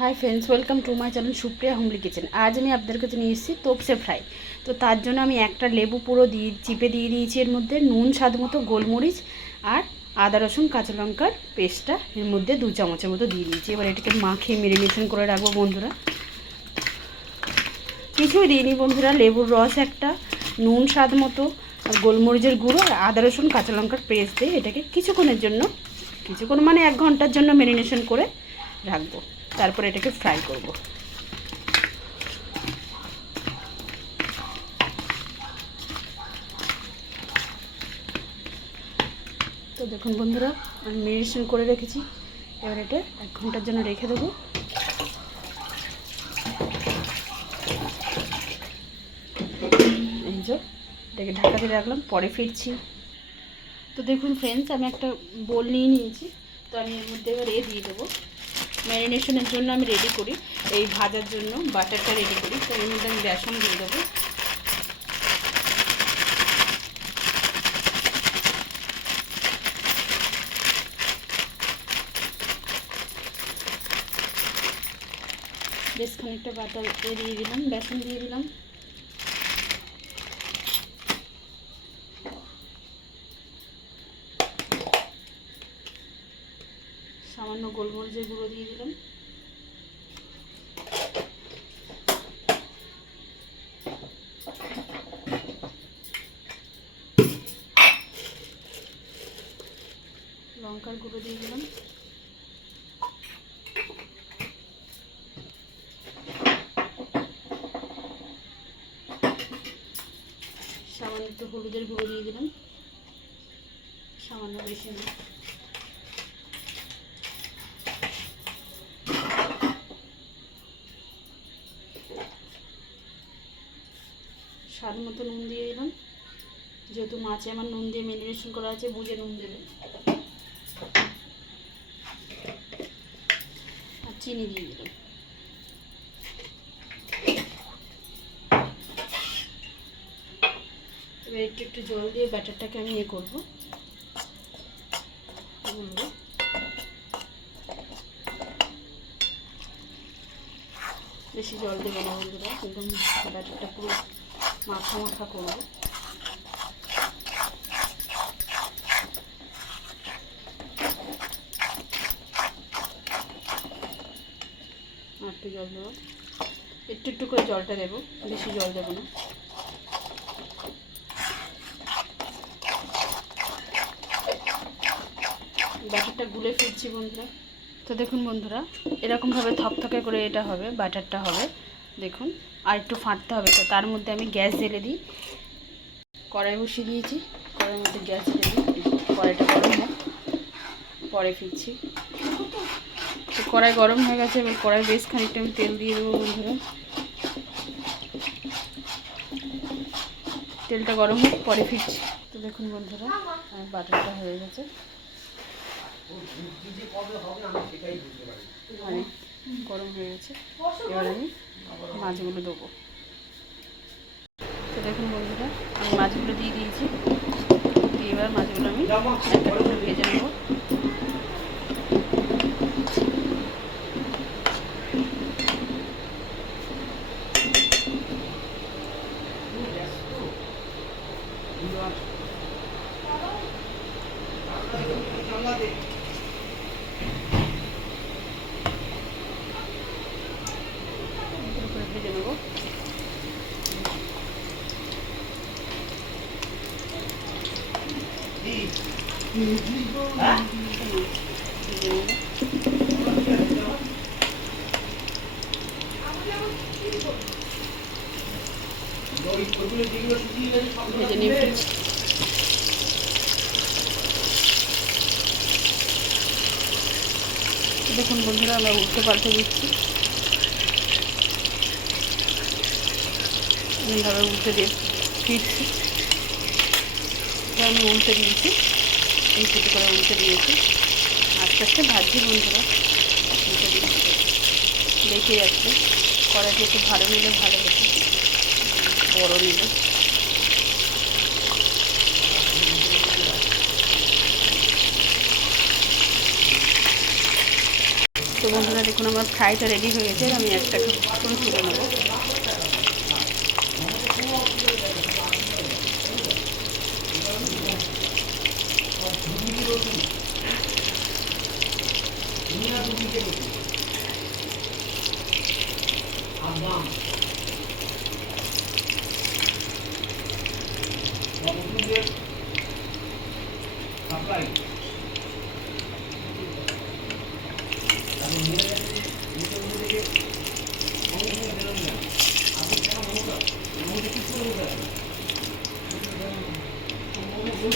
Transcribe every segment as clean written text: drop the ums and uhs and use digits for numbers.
Hi friends, welcome to my channel Supriya homely kitchen. আজ আমি আপনাদের কাছে নিয়ে এসেছি তোপসে ফ্রাই। তো তার জন্য আমি একটা লেবু পুরো চিপে দিয়ে দিয়েছি, এর মধ্যে নুন স্বাদ মতো, গোলমরিচ আর আদা রসুন কাঁচা লঙ্কার পেস্টটা এর মধ্যে 2 চামচের মতো দিয়ে দিয়েছি। এবার এটাকে মাখিয়ে মেরিনেশন করে রাখবো বন্ধুরা। কিছুই দিইনি বন্ধুরা, লেবুর রস একটা, নুন স্বাদ মতো, গোলমরিচের গুঁড়ো আর আদা রসুন কাঁচা লঙ্কার পেস্ট দিয়ে এটাকে কিছুক্ষণের জন্য, কিছুক্ষণ মানে 1 ঘন্টার জন্য মেরিনেশন করে রাখবো। তারপর এটাকে ফ্রাই করব। তো দেখুন বন্ধুরা, আমি মেরিনেশন করে রেখেছি। এবার এটা 1 ঘন্টার জন্য রেখে দেবো। এই যে এটাকে ঢাকা দিয়ে রাখলাম, পরে ফিরছি। তো দেখুন ফ্রেন্ডস, আমি একটা বোল নিয়ে নিয়েছি। তো আমি এর মধ্যে এবার দিয়ে দেবো। ম্যারিনেশনের জন্য আমি রেডি করি, এই ভাজার জন্য বাটারটা রেডি করি। তো এর মধ্যে আমি বেসন দিয়ে দেবো। বেশ খানিকটা বাটার দিয়ে দিলাম, বেসন দিয়ে দিলাম। সামান্য গোলমরিচের গুঁড়ো দিয়ে দিলাম। লঙ্কার গুঁড়ো দিয়ে দিলাম। সামান্য একটু হলুদের গুঁড়ো দিয়ে দিলাম, সামান্য, বেশি না। স্বাদ মতো নুন দিয়ে দিলাম। যেহেতু মাছে আমার নুন দিয়ে ম্যারিনেশন করা আছে, বুঝে নুন দেবে। আর চিনি দিয়ে দিলাম। এবার একটু একটু জল দিয়ে ব্যাটারটাকে আমি করবো, গুলবো। বেশি জল দেবো না বন্ধুরা, একদম ব্যাটারটা পুরো মাখা মাখা করবো। আর একটু জল দেবো, একটু একটু করে জলটা দেবো, বেশি জল দেবো না। ব্যাটারটা গুলে ফিরছি বন্ধুরা। তো দেখুন বন্ধুরা, এরকমভাবে থকথকে করে এটা হবে, ব্যাটারটা হবে দেখুন। আর একটু ফাটতে হবে। তো তার মধ্যে আমি গ্যাস জ্বেলে দিই, কড়াই বসিয়ে দিয়েছি। কড়াইয়ের মধ্যে গ্যাস জ্বেলে দিই, কড়াইটা গরম হোক, পরে ফিরছি। তো কড়াই গরম হয়ে গেছে। এবার কড়াই বেশ খানিকটা আমি তেল দিয়ে দেবো বন্ধুরা। তেলটা গরম হোক, পরে ফিরছি। তো দেখুন বন্ধুরা, আমার বাটারটা হয়ে গেছে, মানে গরম হয়ে গেছে। এবার আমি মাছগুলো দেবো। তো দেখুন বন্ধুরা, আমি মাছগুলো দিয়ে দিয়েছি। দিয়ে এবার মাছগুলো আমি একটা করে ভেজে নেব। ভেজে নেব। ভেজে নিয়ে ফিরছি। দেখুন বন্ধুরা, আমরা উল্টে পাল্টে দিচ্ছি। এইভাবে উল্টে দিয়ে ফিরছি। আমি উল্টে দিয়েছি, এই ফুটে করে উল্টে দিয়েছি। আস্তে আস্তে ভাজছি বন্ধুরা, উল্টে দিয়েছি। দেখে যাচ্ছে কড়াইটা একটু ভালো নিলে ভালো হতো, বড় নিলে। তো বন্ধুরা দেখুন আমার ফ্রাইটা রেডি হয়ে গেছে, আমি একটা করে তুলে নেবো।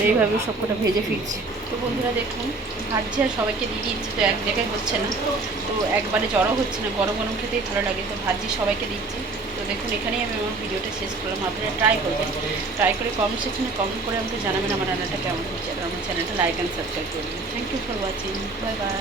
এইভাবে সবকটা ভেজে ফিরছি। তো বন্ধুরা দেখুন ভাজছি আর সবাইকে দিয়ে দিচ্ছি, তো এক জায়গায় হচ্ছে না, তো একবারে জড়ো হচ্ছে না, গরম গরম খেতেই ভালো লাগে, তো ভাজি সবাইকে দিচ্ছি। তো দেখুন এখানেই আমি আমার ভিডিওটা শেষ করলাম। আপনারা ট্রাই করবেন, ট্রাই করে কমেন্ট সেকশনে কমেন্ট করে আমাকে জানাবেন আমার রান্নাটা কেমন হচ্ছে, আর আমার চ্যানেলটা লাইক অ্যান্ড সাবস্ক্রাইব করবেন। Thank you for watching, bye by.